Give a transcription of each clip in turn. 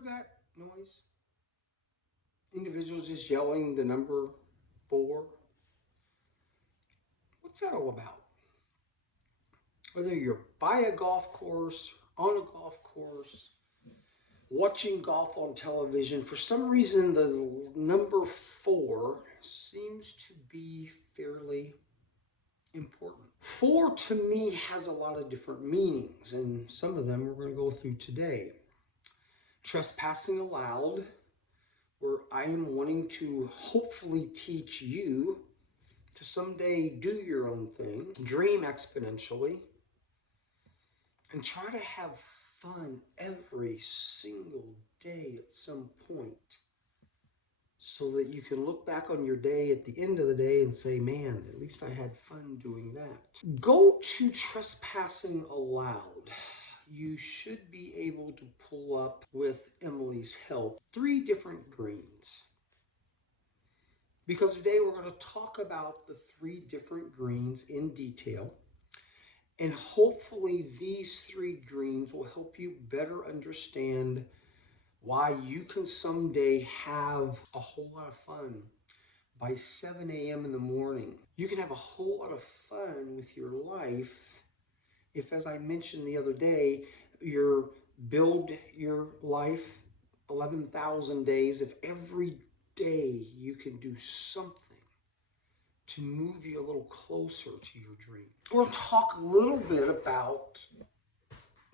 heard that noise? Individuals just yelling the number 4? What's that all about? Whether you're by a golf course, on a golf course, watching golf on television, for some reason the number 4 seems to be fairly important. 4 to me has a lot of different meanings, and some of them we're going to go through today. Trespassing allowed, where I am wanting to hopefully teach you to someday do your own thing, dream exponentially, and try to have fun every single day at some point, so that you can look back on your day at the end of the day and say, man, at least I had fun doing that. Go to trespassing allowed. You should be able to pull up, with Emily's help, 3 different greens. Because today we're going to talk about the 3 different greens in detail. And hopefully these 3 greens will help you better understand why you can someday have a whole lot of fun by 7 a.m. in the morning. You can have a whole lot of fun with your life if, as I mentioned the other day, you build your life 11,000 days. If every day you can do something to move you a little closer to your dream. We'll talk a little bit about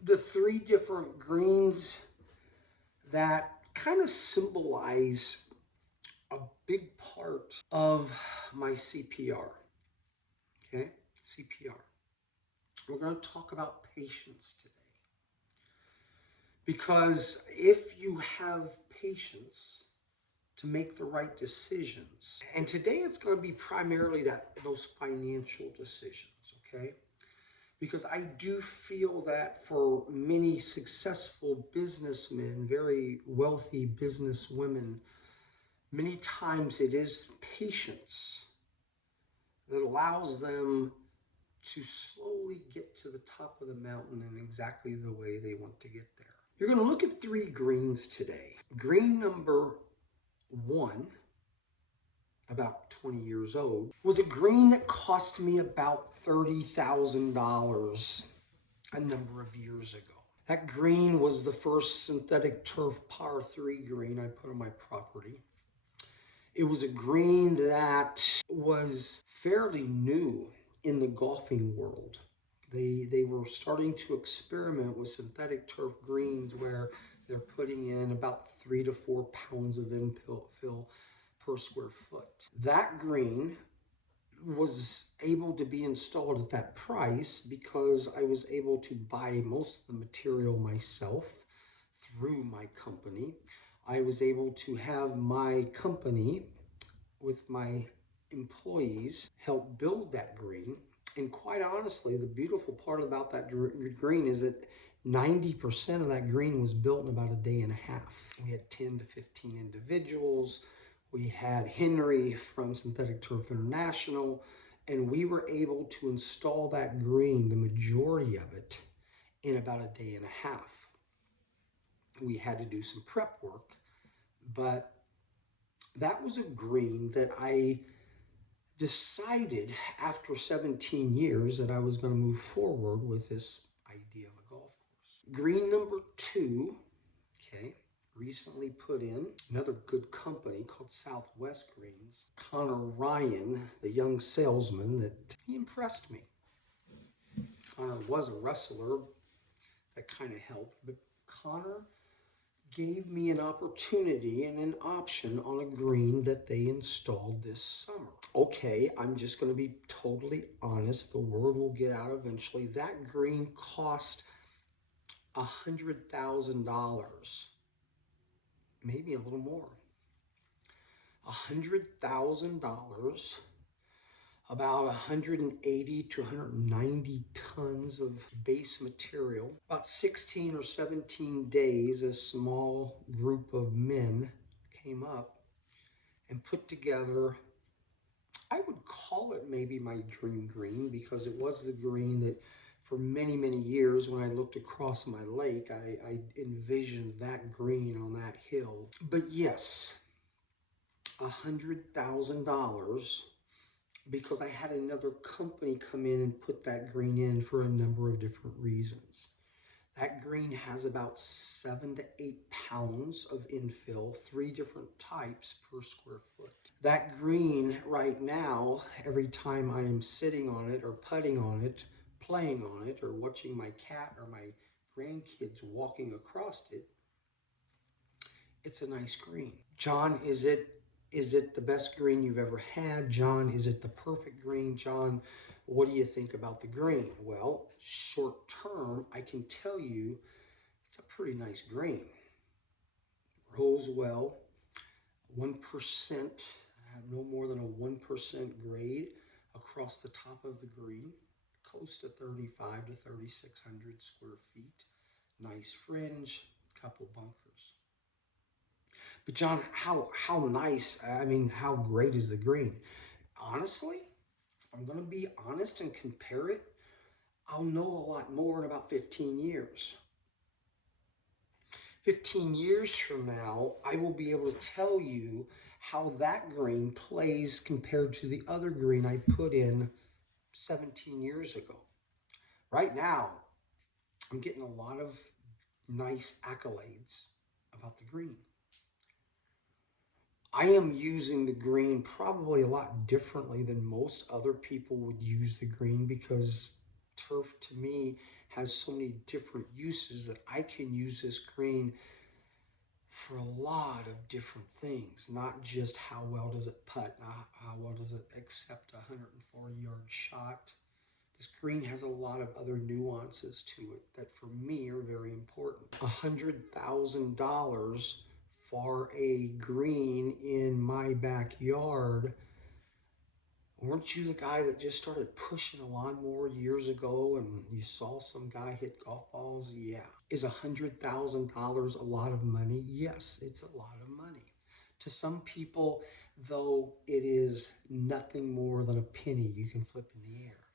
the 3 different greens that kind of symbolize a big part of my CPR. Okay, CPR. We're going to talk about patience today. Because if you have patience to make the right decisions, and today it's going to be primarily those financial decisions, okay? Because I do feel that for many successful businessmen, very wealthy businesswomen, many times it is patience that allows them to slowly get to the top of the mountain in exactly the way they want to get there. You're going to look at 3 greens today. Green number 1, about 20 years old, was a green that cost me about $30,000 a number of years ago. That green was the first synthetic turf par 3 green I put on my property. It was a green that was fairly new in the golfing world. They were starting to experiment with synthetic turf greens where they're putting in about 3 to 4 pounds of infill per square foot. That green was able to be installed at that price because I was able to buy most of the material myself through my company. I was able to have my company with my employees help build that green. And quite honestly, the beautiful part about that green is that 90% of that green was built in about a day and a half. We had 10 to 15 individuals. We had Henry from Synthetic Turf International, and we were able to install that green, the majority of it, in about a day and a half. We had to do some prep work, but that was a green that I decided after 17 years that I was going to move forward with this idea of a golf course. Green number 2, okay, recently put in another good company called Southwest Greens. Connor Ryan, the young salesman, that he impressed me. Connor was a wrestler, that kind of helped, but Connor gave me an opportunity and an option on a green that they installed this summer. Okay, I'm just going to be totally honest. The word will get out eventually. That green cost $100,000, maybe a little more. $100,000, about 180 to 190 tons of base material. About 16 or 17 days, a small group of men came up and put together, I would call it maybe my dream green, because it was the green that For many, many years, when I looked across my lake, I envisioned that green on that hill. But yes, $100,000, because I had another company come in and put that green in for a number of different reasons. That green has about 7 to 8 pounds of infill, 3 different types per square foot. That green right now, every time I am sitting on it or putting on it, playing on it, or watching my cat or my grandkids walking across it, it's a nice green. John, is it the best green you've ever had? John, is it the perfect green? John, what do you think about the green? Well, short term, I can tell you it's a pretty nice green. Rose well, 1%, no more than a 1% grade across the top of the green, close to 35 to 3,600 square feet. Nice fringe, couple bunkers. But John, how nice, I mean, how great is the green? Honestly, if I'm going to be honest and compare it, I'll know a lot more in about 15 years. 15 years from now, I will be able to tell you how that green plays compared to the other green I put in 17 years ago. Right now, I'm getting a lot of nice accolades about the green. I am using the green probably a lot differently than most other people would use the green, because turf to me has so many different uses that I can use this green for a lot of different things, not just how well does it putt, not how well does it accept a 140-yard shot. This green has a lot of other nuances to it that for me are very important. $100,000 for a green in my backyard. Weren't you the guy that just started pushing a lawnmower years ago and you saw some guy hit golf balls? Yeah. Is $100,000 a lot of money? Yes, it's a lot of money. To some people, though, it is nothing more than a penny you can flip in the air.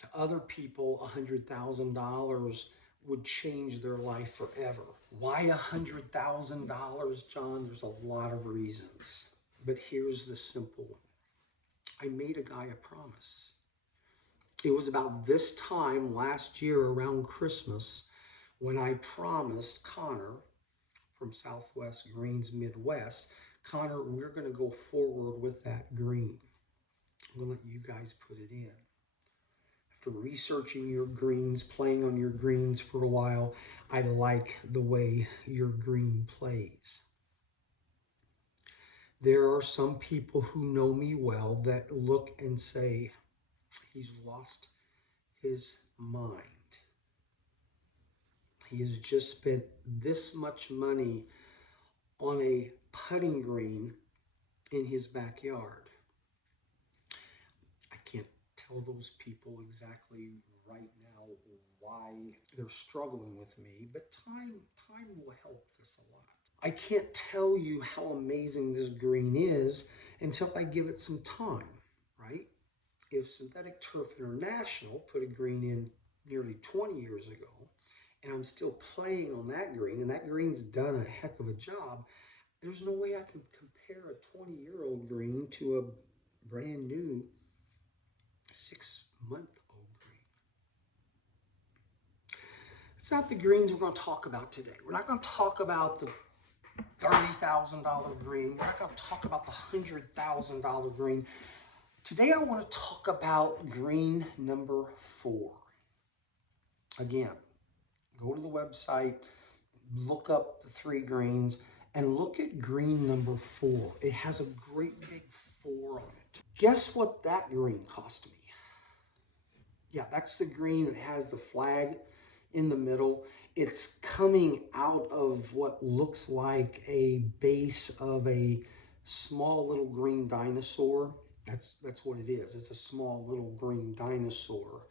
To other people, $100,000 would change their life forever. Why $100,000, John? There's a lot of reasons, but here's the simple one. I made a guy a promise. It was about this time last year around Christmas when I promised Connor from Southwest Greens Midwest, Connor, we're going to go forward with that green. I'm going to let you guys put it in. After researching your greens, playing on your greens for a while, I like the way your green plays. There are some people who know me well that look and say, he's lost his mind. He has just spent this much money on a putting green in his backyard. I can't tell those people exactly right now why they're struggling with me, but time will help this a lot. I can't tell you how amazing this green is until I give it some time, right? If Synthetic Turf International put a green in nearly 20 years ago, and I'm still playing on that green, and that green's done a heck of a job, there's no way I can compare a 20-year-old green to a brand new 6-month-old green. It's not the greens we're going to talk about today. We're not going to talk about the $30,000 green. We're not going to talk about the $100,000 green. Today I want to talk about green number 4. Again, go to the website, look up the 3 greens, and look at green number 4. It has a great big 4 on it. Guess what that green cost me? Yeah, that's the green that has the flag in the middle. It's coming out of what looks like a base of a small little green dinosaur. That's what it is. It's a small little green dinosaur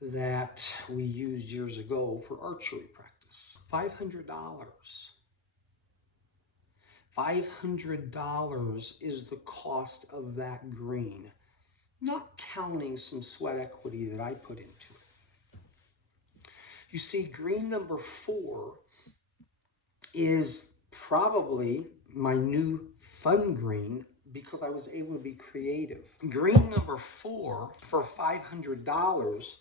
that we used years ago for archery practice. $500. $500 is the cost of that green, not counting some sweat equity that I put into it. You see, green number 4 is probably my new fun green because I was able to be creative. Green number 4 for $500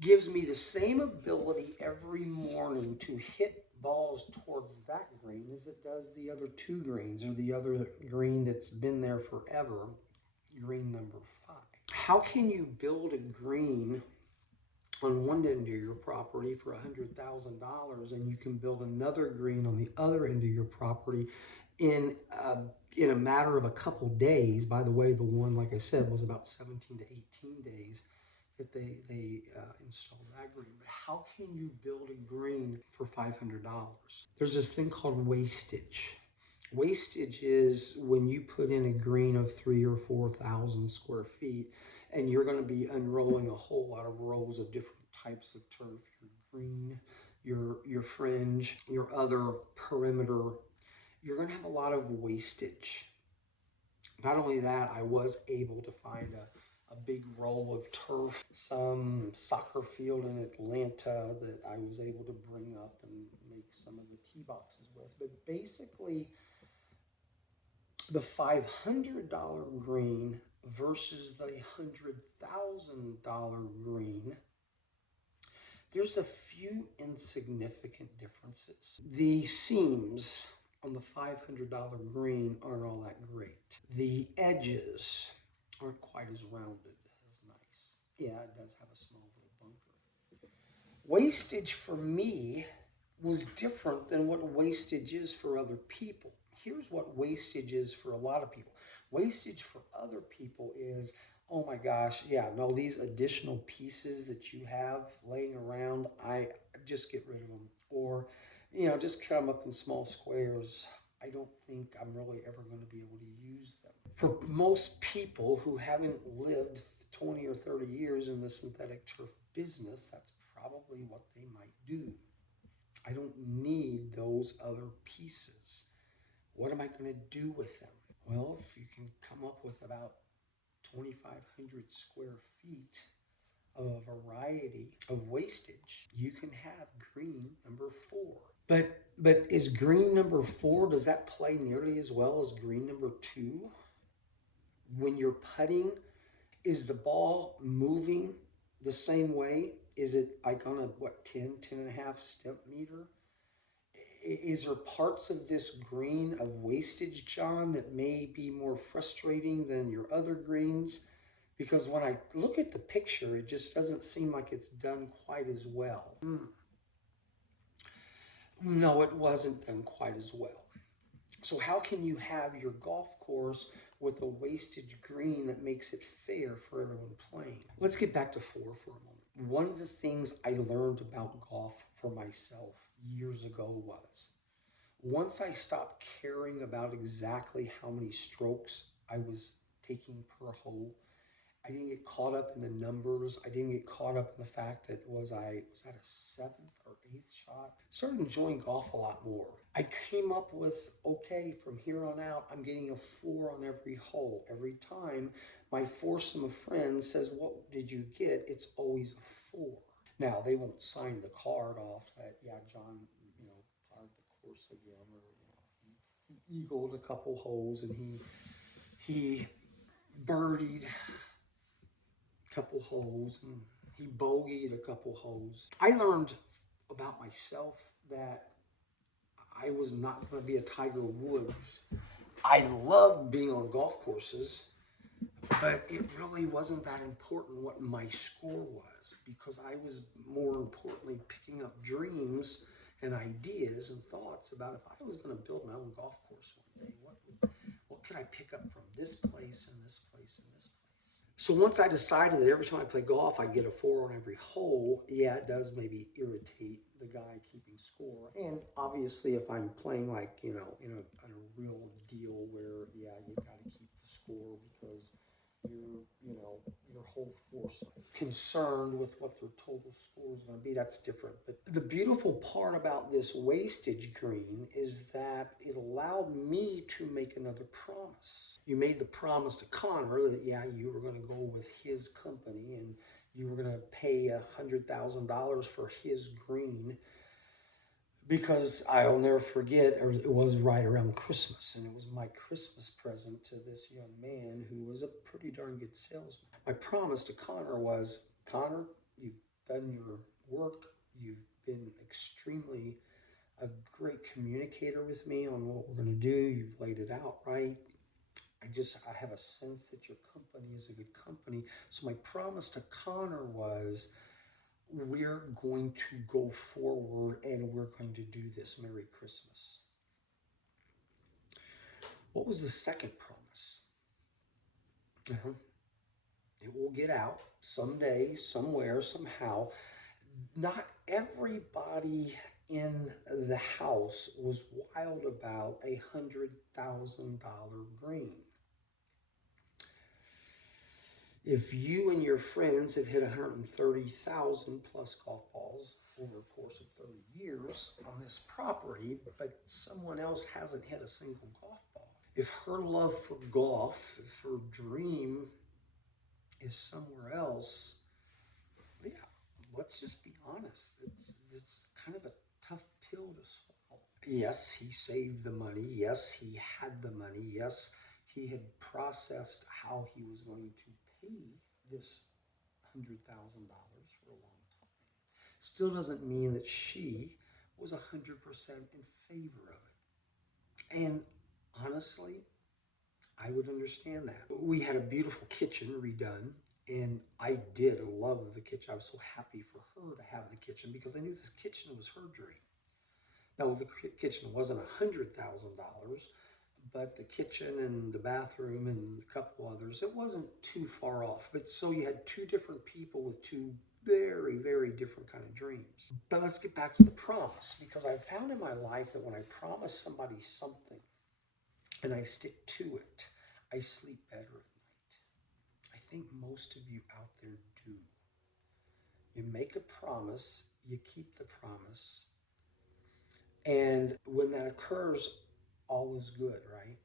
gives me the same ability every morning to hit balls towards that green as it does the other 2 greens or the other green that's been there forever, green number 5. How can you build a green on one end of your property for $100,000 and you can build another green on the other end of your property in a matter of a couple days? By the way, the one, like I said, was about 17 to 18 days that they installed that green. But how can you build a green for $500? There's this thing called wastage. Wastage is when you put in a green of 3,000 or 4,000 square feet and you're going to be unrolling a whole lot of rows of different types of turf, your green, your fringe, your other perimeter. You're going to have a lot of wastage. Not only that, I was able to find a big roll of turf, some soccer field in Atlanta that I was able to bring up and make some of the tee boxes with. But basically, the $500 green versus the $100,000 green, there's a few insignificant differences. The seams on the $500 green aren't all that great. The edges aren't quite as rounded as nice. Yeah, it does have a small little bunker. Wastage for me was different than what wastage is for other people. Here's what wastage is for a lot of people. Wastage for other people is, oh my gosh, yeah, no, these additional pieces that you have laying around, I just get rid of them. Or, just cut them up in small squares. I don't think I'm really ever going to be able to use them. For most people who haven't lived 20 or 30 years in the synthetic turf business, that's probably what they might do. I don't need those other pieces. What am I going to do with them? Well, if you can come up with about 2,500 square feet of a variety of wastage, you can have green number 4. But is green number 4, does that play nearly as well as green number 2? When you're putting, is the ball moving the same way? Is it like on a, 10 and a half step meter? Is there parts of this green of wastage, John, that may be more frustrating than your other greens? Because when I look at the picture, it just doesn't seem like it's done quite as well. No, it wasn't done quite as well. So how can you have your golf course with a wastage green that makes it fair for everyone playing? Let's get back to FORE for a moment. One of the things I learned about golf for myself years ago was, once I stopped caring about exactly how many strokes I was taking per hole, I didn't get caught up in the numbers. I didn't get caught up in the fact that was that a 7th or 8th shot. I started enjoying golf a lot more. I came up with, okay, from here on out, I'm getting a 4 on every hole. Every time my foursome of friends says, what did you get? It's always a 4. Now, they won't sign the card off that, yeah, John, parred the course again, or, he eagled a couple holes and he birdied couple holes and he bogeyed a couple holes. I learned about myself that I was not going to be a Tiger Woods. I loved being on golf courses, but it really wasn't that important what my score was, because I was more importantly picking up dreams and ideas and thoughts about, if I was going to build my own golf course one day, what could I pick up from this place and this place and this place? So once I decided that every time I play golf, I get a 4 on every hole, yeah, it does maybe irritate the guy keeping score. And obviously, if I'm playing like, in a real deal where, yeah, you got to keep the score because your whole force concerned with what their total score is going to be, that's different. But the beautiful part about this wastage green is that it allowed me to make another promise. You made the promise to Connor that, yeah, you were going to go with his company and You were going to pay $100,000 for his green, because I'll never forget, or it was right around Christmas, and it was my Christmas present to this young man who was a pretty darn good salesman. My promise to Connor was, Connor, you've done your work. You've been extremely a great communicator with me on what we're going to do. You've laid it out right. I have a sense that your company is a good company. So my promise to Connor was, we're going to go forward and we're going to do this. Merry Christmas. What was the second promise? It will get out someday, somewhere, somehow. Not everybody in the house was wild about $100,000 green. If you and your friends have hit 130,000 plus golf balls over a course of 30 years on this property, but someone else hasn't hit a single golf ball, if her love for golf, if her dream is somewhere else, yeah, let's just be honest. It's kind of a tough pill to swallow. Yes, he saved the money. Yes, he had the money. Yes, he had processed how he was going to pay this $100,000 for a long time. Still doesn't mean that she was 100% in favor of it. And honestly, I would understand that. We had a beautiful kitchen redone, and I did love the kitchen. I was so happy for her to have the kitchen because I knew this kitchen was her dream. Now, the kitchen wasn't $100,000, but the kitchen and the bathroom and a couple others, it wasn't too far off. But so you had two different people with two very, very different kind of dreams. But let's get back to the promise, because I've found in my life that when I promise somebody something and I stick to it, I sleep better at night. I think most of you out there do. You make a promise, you keep the promise, and when that occurs, all is good, right?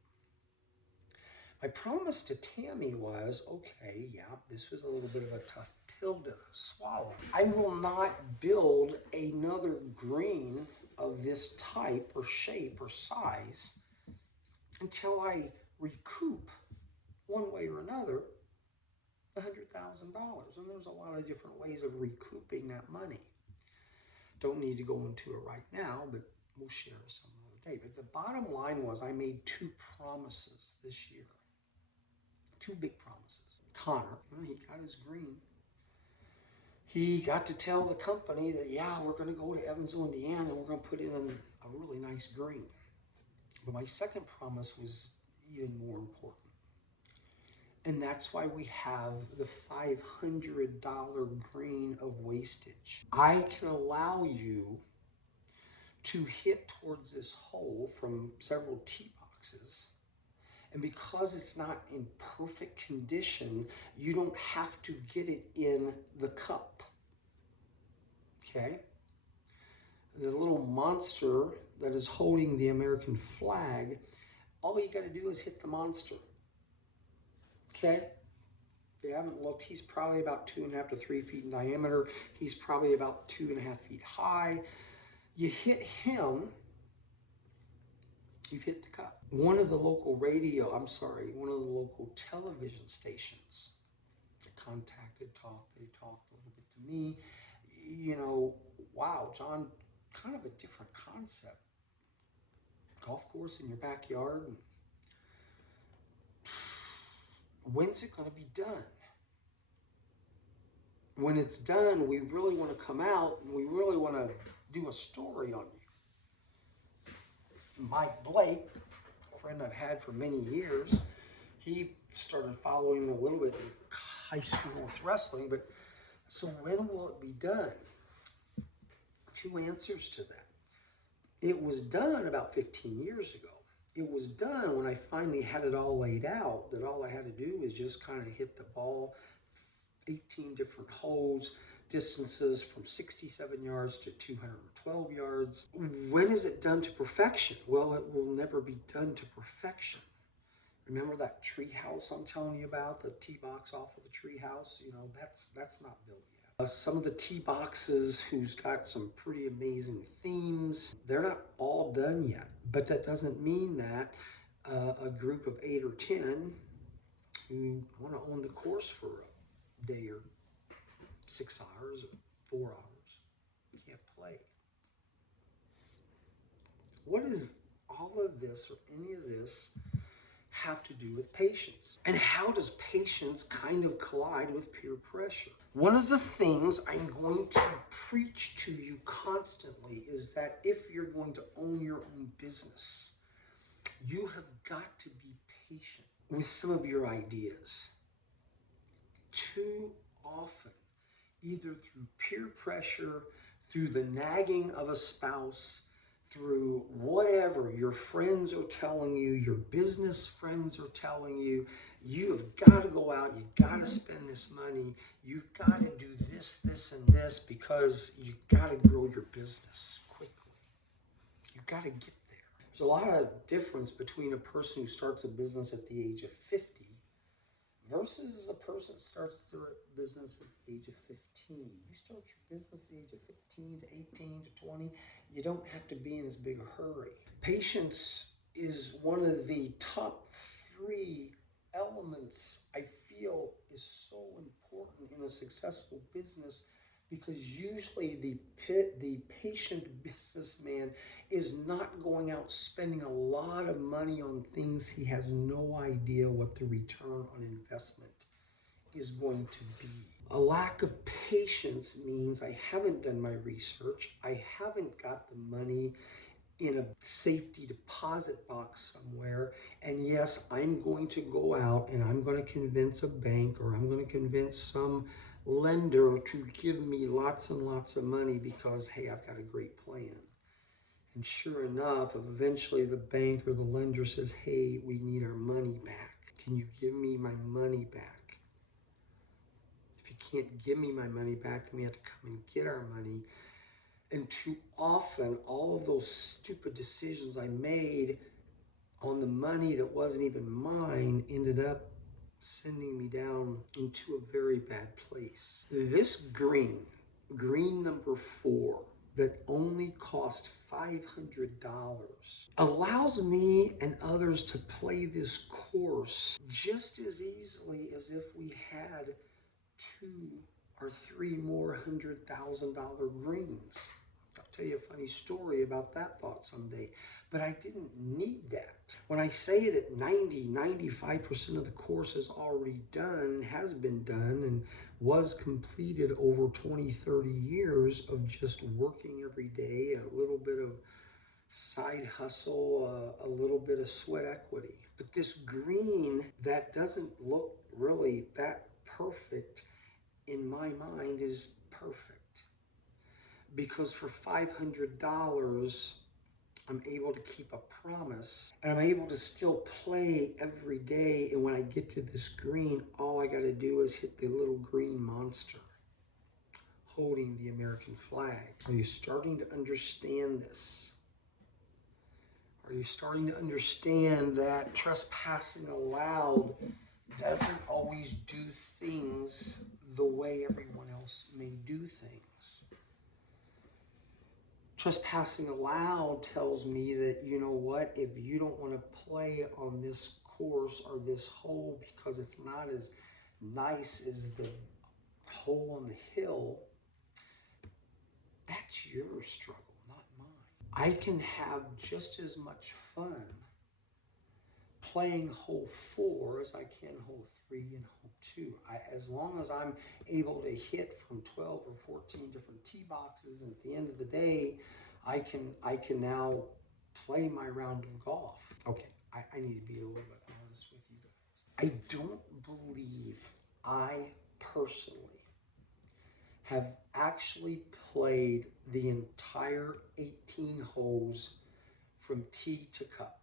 My promise to Tammy was, okay, yeah, this was a little bit of a tough pill to swallow. I will not build another green of this type or shape or size until I recoup, one way or another, $100,000. And there's a lot of different ways of recouping that money. Don't need to go into it right now, but we'll share some other day. But the bottom line was, I made two promises this year. Two big promises. Connor, well, he got his green. He got to tell the company that, yeah, we're going to go to Evansville, Indiana, and we're going to put in a really nice green. But my second promise was even more important. And that's why we have the $500 green of wastage. I can allow you to hit towards this hole from several tee boxes. And because it's not in perfect condition, you don't have to get it in the cup. Okay? The little monster that is holding the American flag, all you got to do is hit the monster. Okay? If you haven't looked, he's probably about 2.5 to 3 feet in diameter. He's probably about 2.5 feet high. You hit him, you've hit the cup. One of the local television stations contacted, they talked a little bit to me. You know, wow, John, kind of a different concept. Golf course in your backyard. When's it going to be done? When it's done, we really want to come out and we really want to do a story on you. Mike Blake, a friend I've had for many years, he started following me a little bit in high school with wrestling, but so when will it be done? Two answers to that. It was done about 15 years ago. It was done when I finally had it all laid out, that all I had to do was just kind of hit the ball, 18 different holes, distances from 67 yards to 212 yards. When is it done to perfection? Well, it will never be done to perfection. Remember that tree house I'm telling you about, the tee box off of the tree house? You know, that's not built yet. Some of the tee boxes who's got some pretty amazing themes, they're not all done yet. But that doesn't mean that a group of 8 or 10 who want to own the course for a day or 6 hours or 4 hours can't play. What is all of this or any of this have to do with patience? And how does patience kind of collide with peer pressure? One of the things I'm going to preach to you constantly is that if you're going to own your own business, you have got to be patient with some of your ideas. Too often, either through peer pressure, through the nagging of a spouse, through whatever your friends are telling you, your business friends are telling you, you have got to go out, you've got to spend this money, you've got to do this, this, and this because you've got to grow your business quickly. You've got to get there. There's a lot of difference between a person who starts a business at the age of 50 versus a person that starts their business at the age of 15. You start your business at the age of 15 to 18 to 20, you don't have to be in as big a hurry. Patience is one of the top 3 elements I feel is so important in a successful business, because usually the patient businessman is not going out spending a lot of money on things he has no idea what the return on investment is going to be. A lack of patience means I haven't done my research, I haven't got the money in a safety deposit box somewhere, and yes, I'm going to go out and I'm going to convince a bank or I'm going to convince some lender to give me lots and lots of money because, hey, I've got a great plan. And sure enough, eventually the bank or the lender says, hey, we need our money back. Can you give me my money back? If you can't give me my money back, then we have to come and get our money. And too often, all of those stupid decisions I made on the money that wasn't even mine ended up sending me down into a very bad place. This green number 4, that only cost $500, allows me and others to play this course just as easily as if we had 2 or 3 more $100,000 greens. I'll tell you a funny story about that thought someday, but I didn't need that. When I say that 95% of the course is already done, has been done, and was completed over 20, 30 years of just working every day, a little bit of side hustle, a little bit of sweat equity. But this green that doesn't look really that perfect in my mind is perfect. Because for $500, I'm able to keep a promise, and I'm able to still play every day. And when I get to this green, all I got to do is hit the little green monster holding the American flag. Are you starting to understand this? Are you starting to understand that trespassing allowed doesn't always do things the way everyone else may do things? Trespassing allowed tells me that, you know what, if you don't want to play on this course or this hole because it's not as nice as the hole on the hill, that's your struggle, not mine. I can have just as much fun playing hole 4 as I can hole 3 and hole 2. As long as I'm able to hit from 12 or 14 different tee boxes, and at the end of the day, I can now play my round of golf. Okay, I need to be a little bit honest with you guys. I don't believe I personally have actually played the entire 18 holes from tee to cup.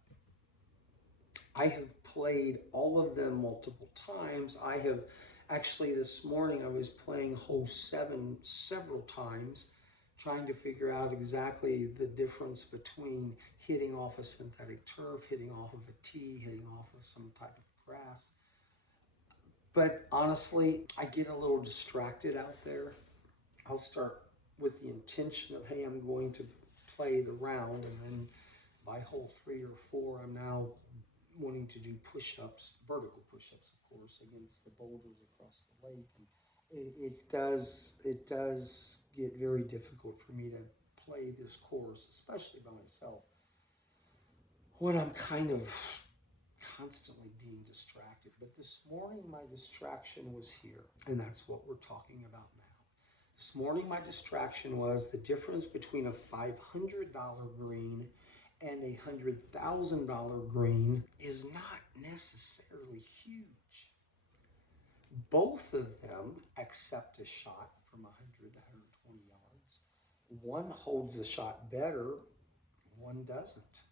I have played all of them multiple times. I have actually, this morning I was playing hole 7 several times trying to figure out exactly the difference between hitting off a synthetic turf, hitting off of a tee, hitting off of some type of grass. But honestly, I get a little distracted out there. I'll start with the intention of, hey, I'm going to play the round, and then by hole 3 or 4, I'm now wanting to do push-ups, vertical push-ups, of course, against the boulders across the lake. And it does get very difficult for me to play this course, especially by myself, when I'm kind of constantly being distracted. But this morning, my distraction was here, and that's what we're talking about now. This morning, my distraction was the difference between a $500 green and a $100,000 green is not necessarily huge. Both of them accept a shot from 100 to 120 yards. One holds the shot better, one doesn't.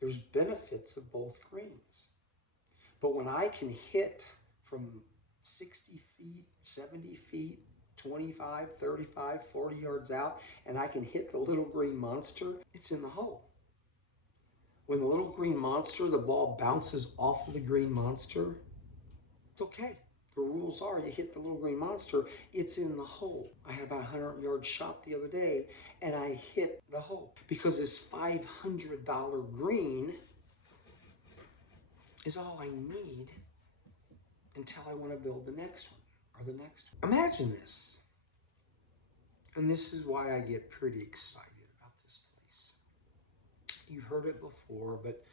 There's benefits of both greens. But when I can hit from 60 feet, 70 feet, 25, 35, 40 yards out, and I can hit the little green monster, it's in the hole. When the little green monster, the ball bounces off of the green monster, it's okay. The rules are you hit the little green monster, it's in the hole. I had about a 100-yard shot the other day, and I hit the hole. Because this $500 green is all I need until I want to build the next one or the next one. Imagine this. And this is why I get pretty excited about this place. You've heard it before, but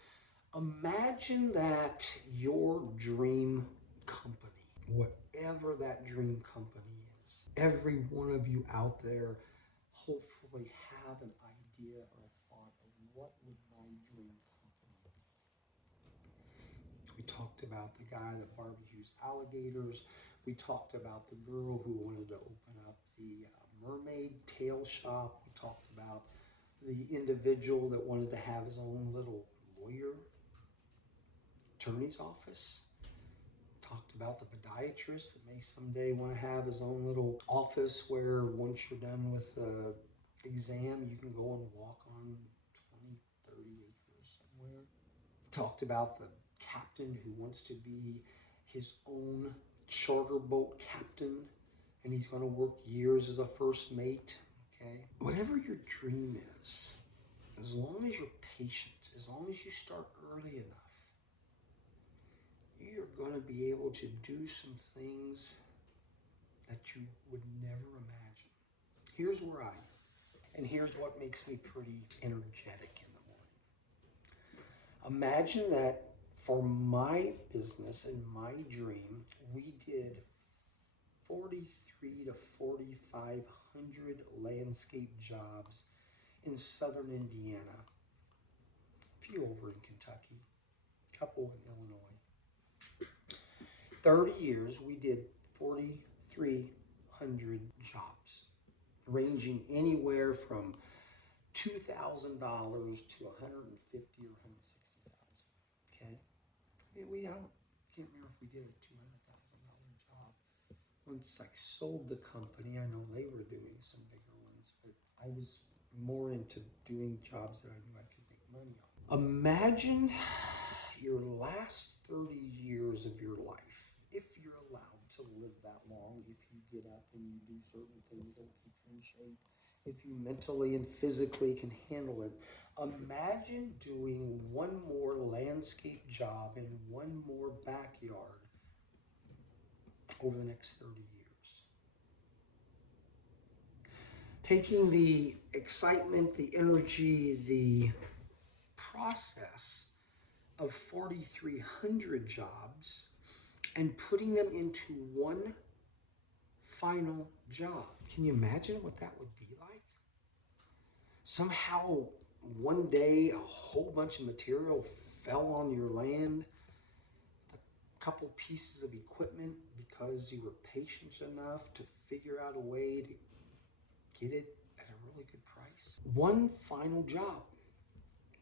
imagine that your dream company, whatever that dream company is, every one of you out there hopefully have an idea or a thought of what would my dream company be. We talked about the guy that barbecues alligators. We talked about the girl who wanted to open up the mermaid tail shop. We talked about the individual that wanted to have his own little lawyer, attorney's office. Talked about the podiatrist that may someday want to have his own little office where once you're done with the exam, you can go and walk on 20, 30 acres somewhere. Talked about the captain who wants to be his own charter boat captain, and he's going to work years as a first mate. Okay, whatever your dream is, as long as you're patient, as long as you start early enough, you're going to be able to do some things that you would never imagine. Here's where I am, and here's what makes me pretty energetic in the morning. Imagine that for my business and my dream, we did 43 to 4,500 landscape jobs in southern Indiana, a few over in Kentucky, a couple in Illinois. 30 years, we did 4,300 jobs, ranging anywhere from $2,000 to $150,000 or $160,000. Okay, we can't remember if we did a $200,000 job. Once I sold the company, I know they were doing some bigger ones, but I was more into doing jobs that I knew I could make money on. Imagine your last 30 years of your life, if you're allowed to live that long, if you get up and you do certain things that will keep you in shape, if you mentally and physically can handle it. Imagine doing one more landscape job in one more backyard over the next 30 years. Taking the excitement, the energy, the process of 4,300 jobs and putting them into one final job. Can you imagine what that would be like? Somehow one day a whole bunch of material fell on your land, a couple pieces of equipment, because you were patient enough to figure out a way to get it at a really good price. One final job.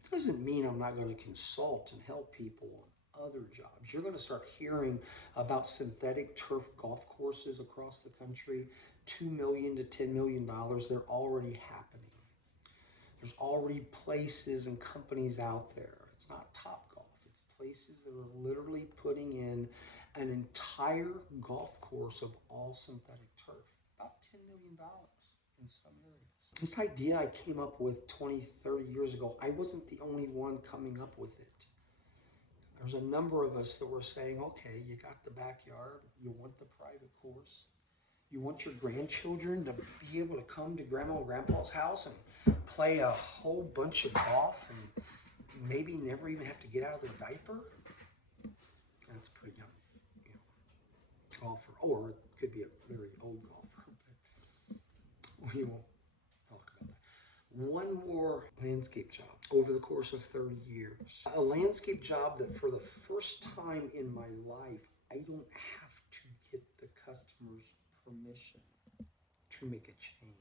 Doesn't mean I'm not going to consult and help people on other jobs. You're going to start hearing about synthetic turf golf courses across the country, $2 million to $10 million. They're already happening. There's already places and companies out there. It's not Topgolf. It's places that are literally putting in an entire golf course of all synthetic turf. About $10 million in some areas. This idea I came up with 20, 30 years ago. I wasn't the only one coming up with it. There's a number of us that were saying, okay, you got the backyard, you want the private course, you want your grandchildren to be able to come to Grandma and Grandpa's house and play a whole bunch of golf and maybe never even have to get out of their diaper. That's pretty young, golfer, or it could be a very old golfer, but we won't talk about that. One more landscape job over the course of 30 years. A landscape job that for the first time in my life, I don't have to get the customer's permission to make a change.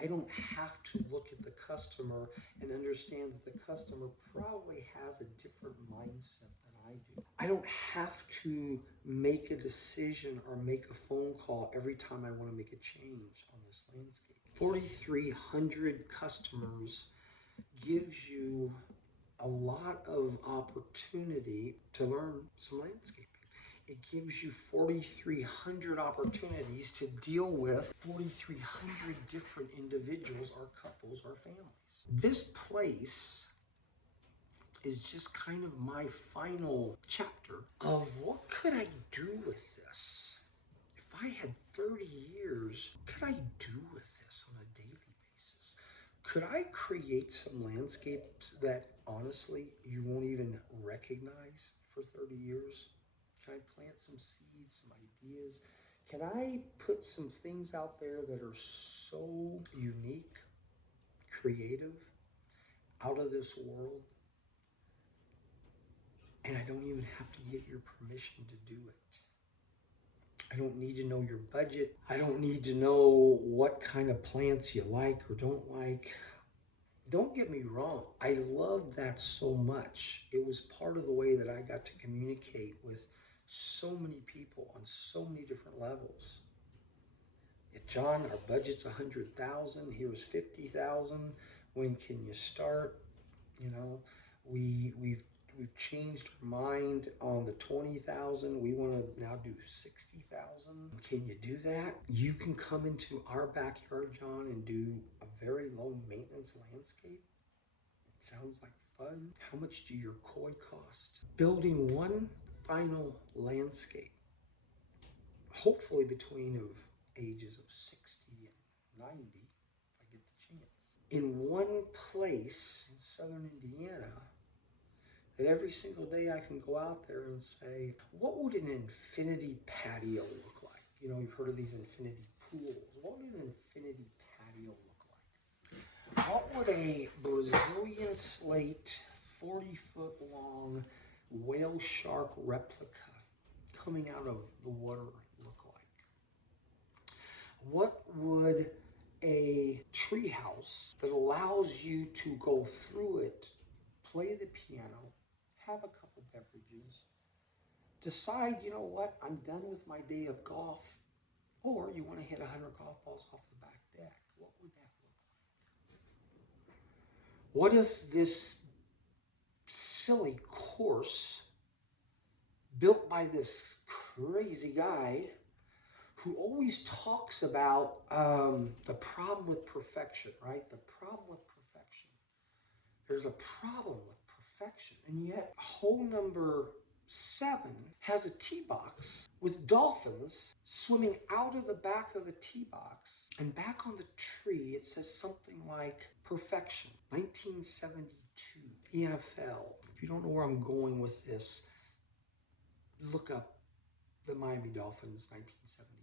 I don't have to look at the customer and understand that the customer probably has a different mindset than I do. I don't have to make a decision or make a phone call every time I want to make a change on this landscape. 4,300 customers gives you a lot of opportunity to learn some landscaping. It gives you 4,300 opportunities to deal with 4,300 different individuals or couples or families. This place is just kind of my final chapter of what could I do with this? If I had 30 years, what could I do with this on a daily basis? Could I create some landscapes that honestly you won't even recognize for 30 years? Can I plant some seeds, some ideas? Can I put some things out there that are so unique, creative, out of this world? And I don't even have to get your permission to do it. I don't need to know your budget. I don't need to know what kind of plants you like or don't like. Don't get me wrong, I loved that so much. It was part of the way that I got to communicate with so many people on so many different levels. Yeah, John, our budget's $100,000. Here's $50,000. When can you start? You know, we've changed our mind on the 20,000. We want to now do 60,000. Can you do that? You can come into our backyard, John, and do a very low maintenance landscape. It sounds like fun. How much do your koi cost? Building one final landscape, hopefully between of ages of 60 and 90, if I get the chance, in one place in southern Indiana, that every single day I can go out there and say, what would an infinity patio look like? You know, you've heard of these infinity pools. What would an infinity patio look like? What would a Brazilian slate, 40-foot long whale shark replica coming out of the water look like? What would a treehouse that allows you to go through it, play the piano, have a couple beverages, decide, you know what, I'm done with my day of golf, or you want to hit 100 golf balls off the back deck, what would that look like? What if this silly course built by this crazy guy who always talks about the problem with perfection, right? The problem with perfection. There's a problem with perfection. And yet, hole number 7 has a tee box with dolphins swimming out of the back of the tee box. And back on the tree, it says something like perfection, 1972, the NFL. If you don't know where I'm going with this, look up the Miami Dolphins, 1972.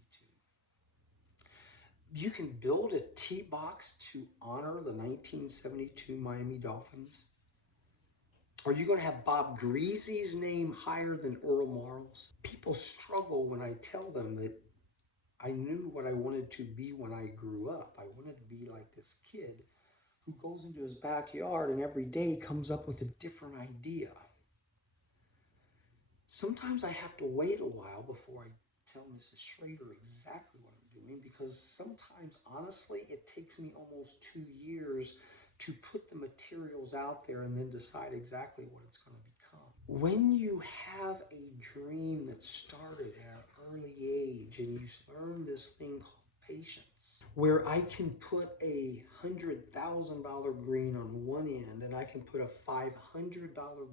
You can build a tee box to honor the 1972 Miami Dolphins. Are you going to have Bob Greasy's name higher than Earl Marl's? People struggle when I tell them that I knew what I wanted to be when I grew up. I wanted to be like this kid who goes into his backyard and every day comes up with a different idea. Sometimes I have to wait a while before I tell Mrs. Schrader exactly what I'm doing, because sometimes, honestly, it takes me almost 2 years to put the materials out there and then decide exactly what it's going to become. When you have a dream that started at an early age and you learn this thing called patience, where I can put a $100,000 green on one end and I can put a $500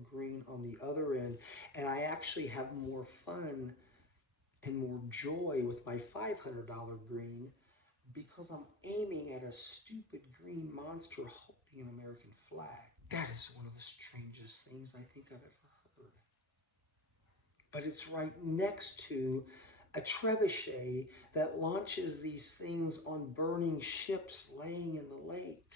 green on the other end, and I actually have more fun and more joy with my $500 green because I'm aiming at a stupid green monster holding an American flag. That is one of the strangest things I think I've ever heard. But it's right next to a trebuchet that launches these things on burning ships laying in the lake.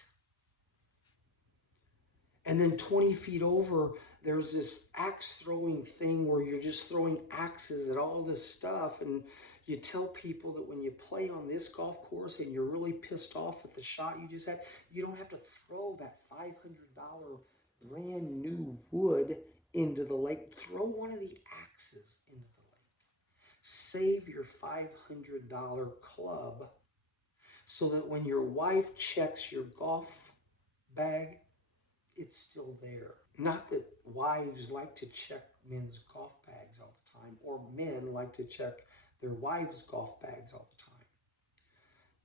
And then 20 feet over, there's this axe throwing thing where you're just throwing axes at all this stuff. And you tell people that when you play on this golf course and you're really pissed off at the shot you just had, you don't have to throw that $500 brand new wood into the lake. Throw one of the axes into the lake. Save your $500 club so that when your wife checks your golf bag, it's still there. Not that wives like to check men's golf bags all the time, or men like to check their wives' golf bags all the time.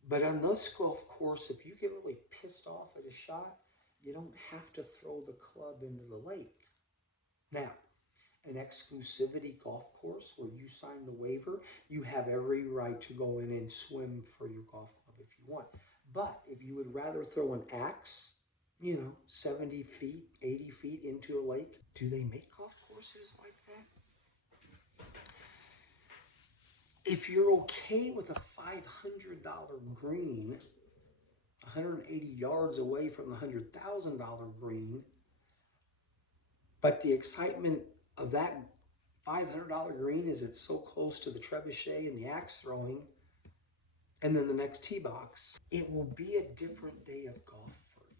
But on this golf course, if you get really pissed off at a shot, you don't have to throw the club into the lake. Now, an exclusivity golf course where you sign the waiver, you have every right to go in and swim for your golf club if you want. But if you would rather throw an axe, 70 feet, 80 feet into a lake, do they make golf courses like that? If you're okay with a $500 green, 180 yards away from the $100,000 green, but the excitement of that $500 green is it's so close to the trebuchet and the axe throwing, and then the next tee box, it will be a different day of golf for you.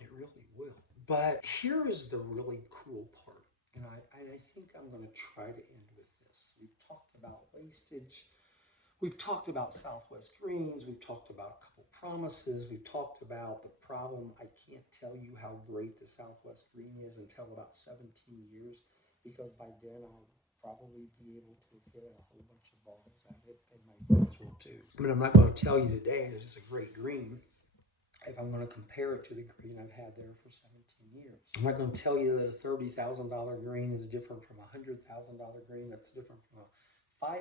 It really will. But here is the really cool part, and I think I'm going to try to end with this. We've talked about wastage. We've talked about Southwest greens. We've talked about a couple promises. We've talked about the problem. I can't tell you how great the Southwest green is until about 17 years, because by then I'll probably be able to hit a whole bunch of balls at it, and my friends will too. But I'm not going to tell you today that it's a great green if I'm going to compare it to the green I've had there for 17 years. I'm not going to tell you that a $30,000 green is different from a $100,000 green that's different from a $500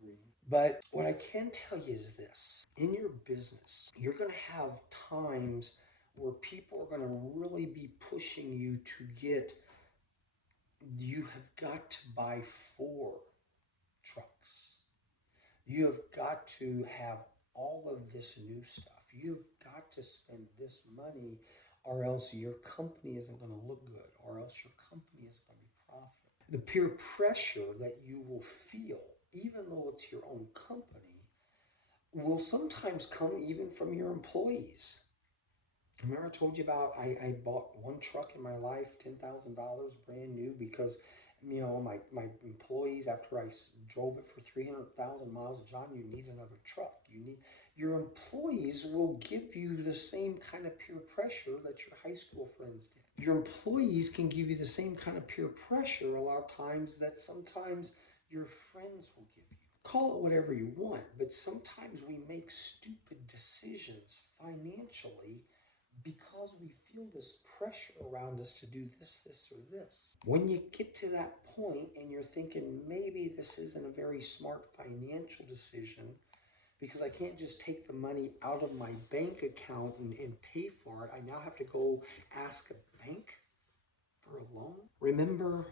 green. But what I can tell you is this. In your business, you're going to have times where people are going to really be pushing you to get, you have got to buy FORE trucks. You have got to have all of this new stuff. You've got to spend this money, or else your company isn't going to look good, or else your company isn't going to be profitable. The peer pressure that you will feel, even though it's your own company, will sometimes come even from your employees. Remember I told you about I bought one truck in my life, $10,000 brand new, because my employees, after I drove it for 300,000 miles, John, you need another truck. Your employees will give you the same kind of peer pressure that your high school friends did. Your employees can give you the same kind of peer pressure a lot of times that sometimes your friends will give you. Call it whatever you want, but sometimes we make stupid decisions financially because we feel this pressure around us to do this, this, or this. When you get to that point and you're thinking, maybe this isn't a very smart financial decision because I can't just take the money out of my bank account and pay for it. I now have to go ask a bank for a loan. Remember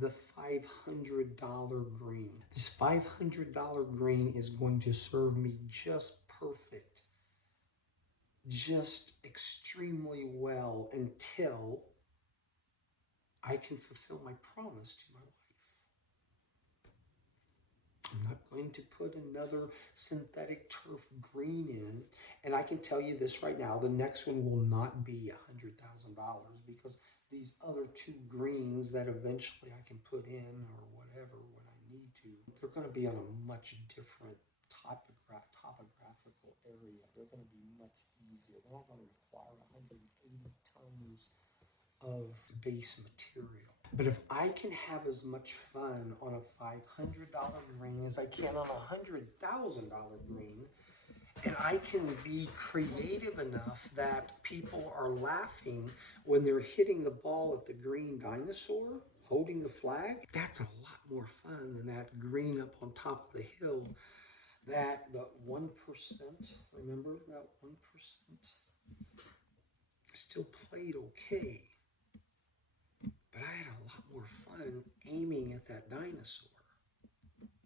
the $500 green. This $500 green is going to serve me just perfect, just extremely well, until I can fulfill my promise to my wife. I'm not going to put another synthetic turf green in, and I can tell you this right now, the next one will not be $100,000, because these other two greens that eventually I can put in or whatever when I need to. They're going to be on a much different topographical area. They're going to be much easier. They're not going to require 180 tons of base material. But if I can have as much fun on a $500 green as I can on a $100,000 green, and I can be creative enough that people are laughing when they're hitting the ball at the green dinosaur, holding the flag, that's a lot more fun than that green up on top of the hill. That the 1%, remember that 1% still played okay. But I had a lot more fun aiming at that dinosaur.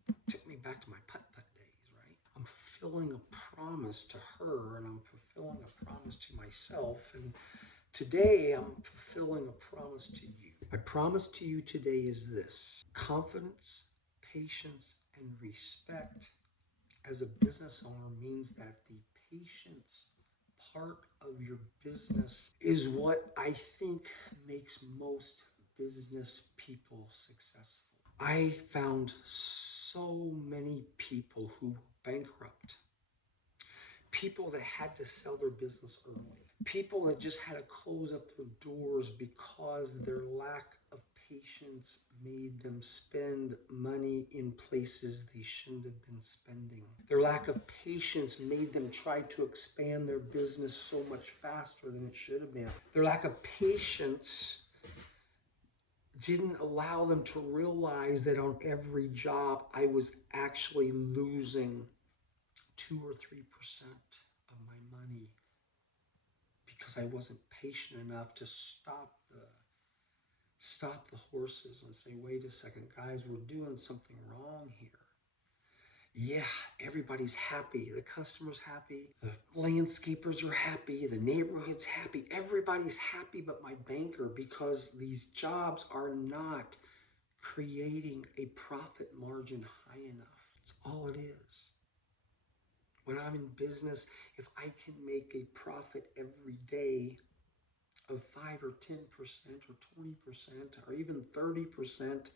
It took me back to my putt-putt days, right? I'm fulfilling a promise to her, and I'm fulfilling a promise to myself. And today, I'm fulfilling a promise to you. My promise to you today is this: confidence, patience, and respect as a business owner means that the patience part of your business is what I think makes most business people successful. I found so many people who were bankrupt, people that had to sell their business early, people that just had to close up their doors because their lack of patience made them spend money in places they shouldn't have been spending. Their lack of patience made them try to expand their business so much faster than it should have been. Their lack of patience didn't allow them to realize that on every job I was actually losing 2 or 3% of my money because I wasn't patient enough to stop the horses and say, wait a second, guys, we're doing something wrong here. Yeah, everybody's happy. The customer's happy. The landscapers are happy. The neighborhood's happy. Everybody's happy but my banker, because these jobs are not creating a profit margin high enough. That's all it is. When I'm in business, if I can make a profit every day of 5 or 10% or 20% or even 30%,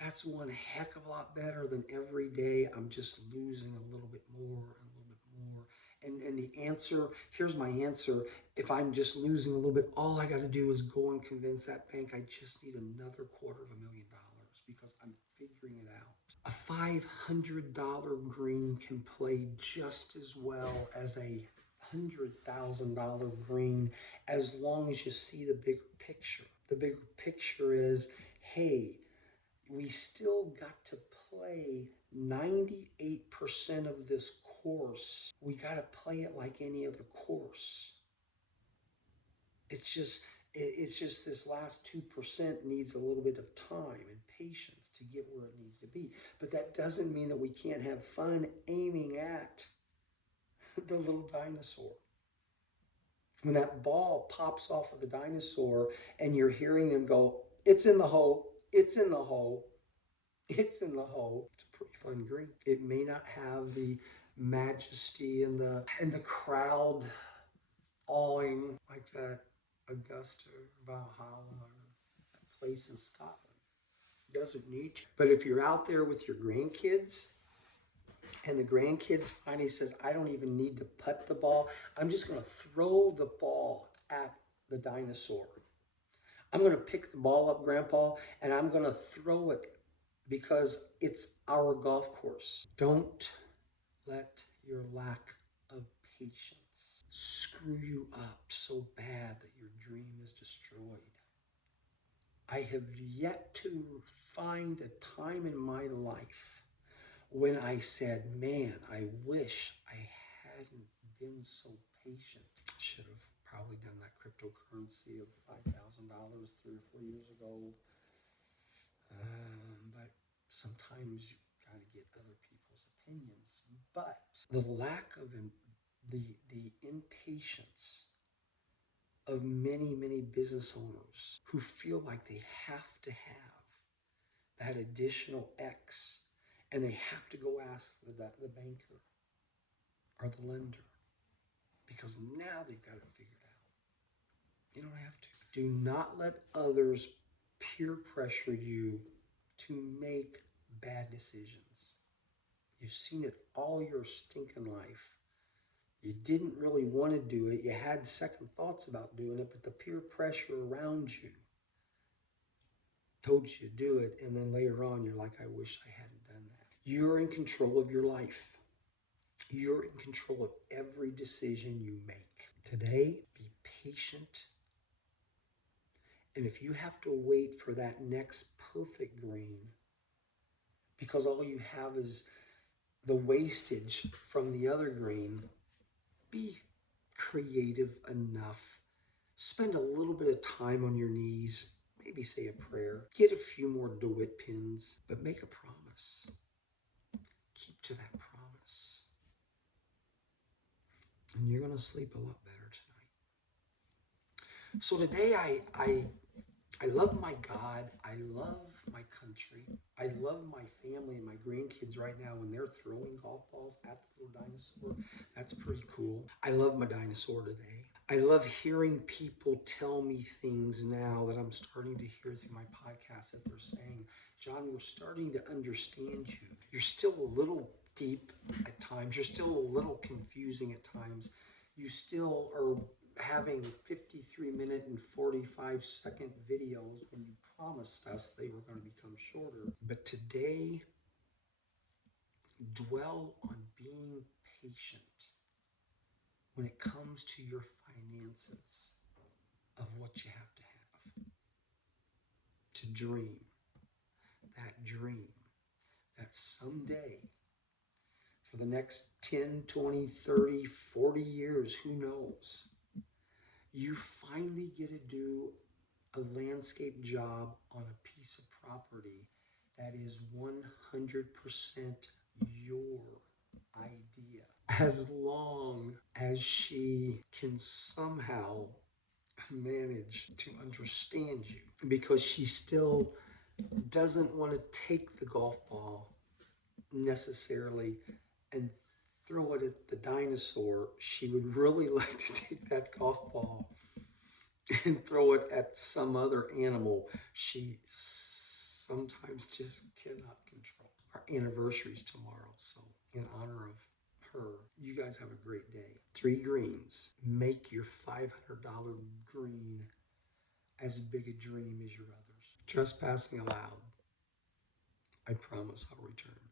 that's one heck of a lot better than every day I'm just losing a little bit more and a little bit more. And the answer, here's my answer. If I'm just losing a little bit, all I got to do is go and convince that bank I just need another $250,000 because I'm figuring it out. A $500 green can play just as well as a $100,000 green as long as you see the bigger picture. The bigger picture is, hey, we still got to play 98% of this course. We got to play it like any other course. It's just this last 2% needs a little bit of time and patience to get where it needs to be. But that doesn't mean that we can't have fun aiming at the little dinosaur. When that ball pops off of the dinosaur and you're hearing them go, it's in the hole, it's in the hole, it's in the hole. It's a pretty fun green. It may not have the majesty and the crowd awing like that Augusta, Valhalla, or that place in Scotland. Doesn't need to. But if you're out there with your grandkids and the grandkids finally says, I don't even need to putt the ball, I'm just going to throw the ball at the dinosaur. I'm going to pick the ball up, Grandpa, and I'm going to throw it because it's our golf course. Don't let your lack of patience screw you up so bad that your dream is destroyed. I have yet to find a time in my life when I said, man, I wish I hadn't been so patient. Should have probably done that cryptocurrency of $5,000 3 or 4 years ago. But sometimes you got to get other people's opinions. But the lack of the impatience of many business owners who feel like they have to have that additional X and they have to go ask the banker or the lender because now they've got it figured out. You don't have to. Do not let others peer pressure you to make bad decisions. You've seen it all your stinking life. You didn't really want to do it. You had second thoughts about doing it, but the peer pressure around you told you to do it. And then later on, you're like, I wish I hadn't done that. You're in control of your life. You're in control of every decision you make. Today, be patient. And if you have to wait for that next perfect green, because all you have is the wastage from the other green, be creative enough. Spend a little bit of time on your knees, maybe say a prayer, get a few more DeWitt pins, but make a promise. Keep to that promise. And you're going to sleep a lot better tonight. So today I love my God. I love my country. I love my family and my grandkids right now when they're throwing golf balls at the little dinosaur. That's pretty cool. I love my dinosaur today. I love hearing people tell me things now that I'm starting to hear through my podcast that they're saying, John, we're starting to understand you. You're still a little deep at times. You're still a little confusing at times. You still are having 53-minute and 45-second videos when you promised us they were going to become shorter. But today, dwell on being patient when it comes to your finances of what you have to have. To dream that someday, for the next 10, 20, 30, 40 years, who knows, you finally get to do a landscape job on a piece of property that is 100% your idea. As long as she can somehow manage to understand you, because she still doesn't want to take the golf ball necessarily and throw it at the dinosaur. She would really like to take that golf ball and throw it at some other animal she sometimes just cannot control. Our anniversary's tomorrow, so in honor of her, you guys have a great day. 3 greens. Make your $500 green as big a dream as your others. Trespassing allowed. I promise I'll return.